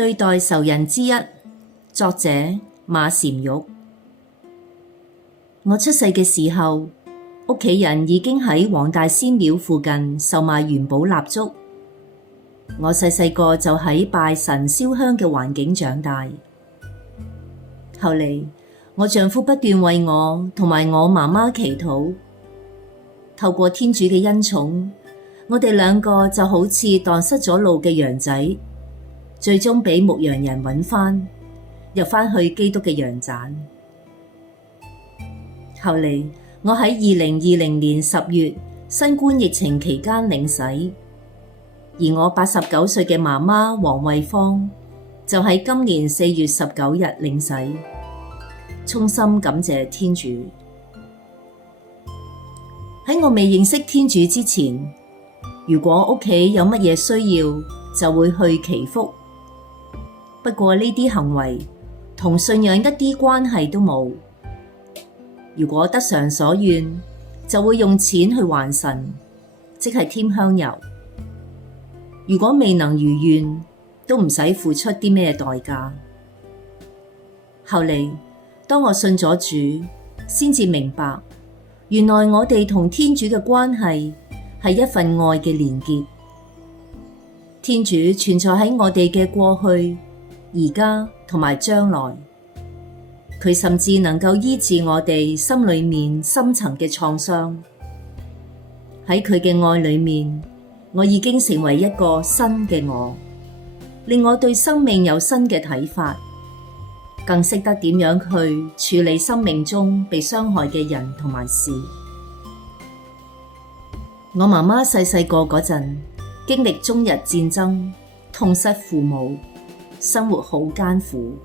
對待仇人之一，作者馬禪玉。我出世嘅時候，屋企人已經喺黃大仙廟附近售賣元寶蠟燭。我細個就喺拜神燒香嘅環境長大。後嚟，我丈夫不斷為我同埋我媽媽祈禱，透過天主嘅恩寵，我哋兩個就好似蕩失咗路嘅羊仔，最終俾牧羊人揾返，入返去基督嘅羊棧。後嚟，我喺2020年10月新冠疫情期間領洗，而我89歲嘅媽媽黃惠芳就喺今年4月19日領洗，衷心感謝天主。喺我未認識天主之前，如果屋企有乜嘢需要，就會去祈福。不過呢啲行為同信仰一啲關係都冇。如果得償所願，就會用錢去還神，即係添香油。如果未能如願，都唔使付出啲咩代價。後嚟，當我信咗主，先至明白，原來我哋同天主嘅關係係一份愛嘅連結。天主存在喺我哋嘅過去、而家同埋將來。佢甚至能夠醫治我哋心裏面深層嘅創傷。喺佢嘅愛裏面，我已經成為一個新嘅我，令我對生命有新嘅睇法，更識得點樣去處理生命中被傷害嘅人同埋事。我媽媽細個嗰陣，經歷中日戰爭，痛失父母，生活好艱苦。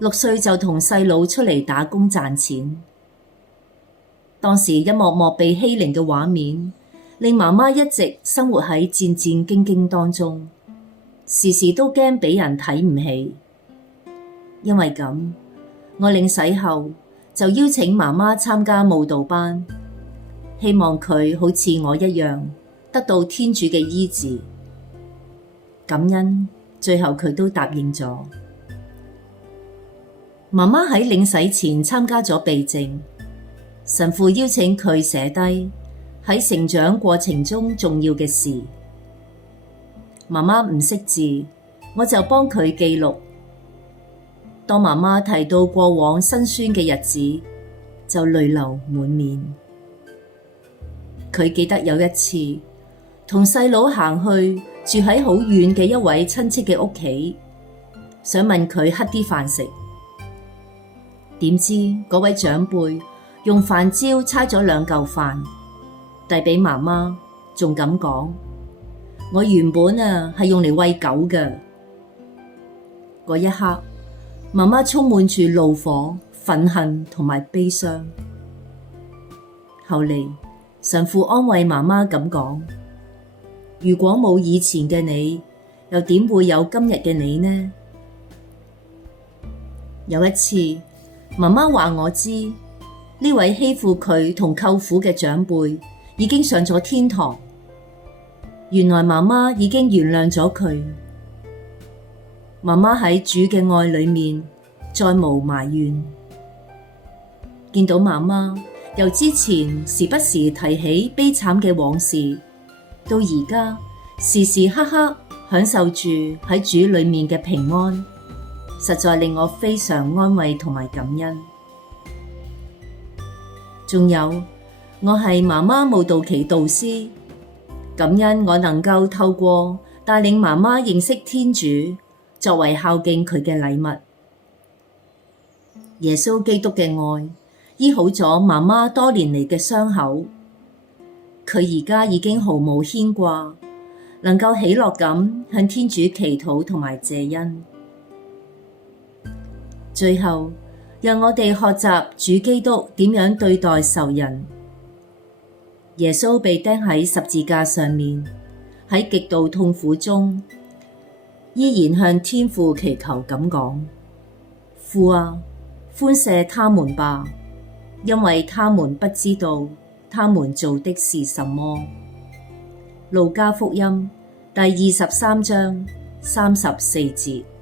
6歲就同細佬出嚟打工賺錢。當時一幕幕被欺凌嘅畫面，令媽媽一直生活喺戰戰兢兢當中，時時都驚俾人睇唔起。因為咁，我領洗後就邀請媽媽參加舞蹈班，希望佢好似我一樣得到天主嘅醫治。感恩，最後佢都答應咗。媽媽喺領洗前參加咗避靜，神父邀請佢寫低喺成長過程中重要嘅事。媽媽唔識字，我就幫佢記錄。當媽媽提到過往辛酸嘅日子，就淚流滿面。佢記得有一次同細佬行去住喺好遠嘅一位親戚嘅屋企，想問佢乞啲飯食。點知嗰位長輩用飯焦猜咗2嚿飯，遞俾媽媽，仲咁講：我原本係用嚟餵狗嘅。嗰一刻，媽媽充滿住怒火、憤恨同埋悲傷。後嚟，神父安慰媽媽咁講：如果冇以前嘅你，又點會有今日嘅你呢？有一次，媽媽話我知，呢位欺負佢同舅父嘅長輩已經上咗天堂。原來媽媽已經原諒咗佢。媽媽喺主嘅愛裏面再無埋怨。見到媽媽由之前時不時提起悲慘嘅往事，到而家時時刻刻享受住喺主裏面嘅平安，實在令我非常安慰同埋感恩。仲有，我係媽媽舞蹈期導師，感恩我能夠透過帶領媽媽認識天主，作為孝敬佢嘅禮物。耶穌基督嘅愛醫好咗媽媽多年嚟嘅傷口，佢而家已經毫無牽掛，能夠喜樂咁向天主祈禱同埋謝恩。最後，讓我哋學習主基督點樣對待仇人。耶穌被釘喺十字架上面，喺極度痛苦中，依然向天父祈求咁講：父啊，寬赦他們吧，因為他們不知道他們做的是什麼。路加福音第23章34節。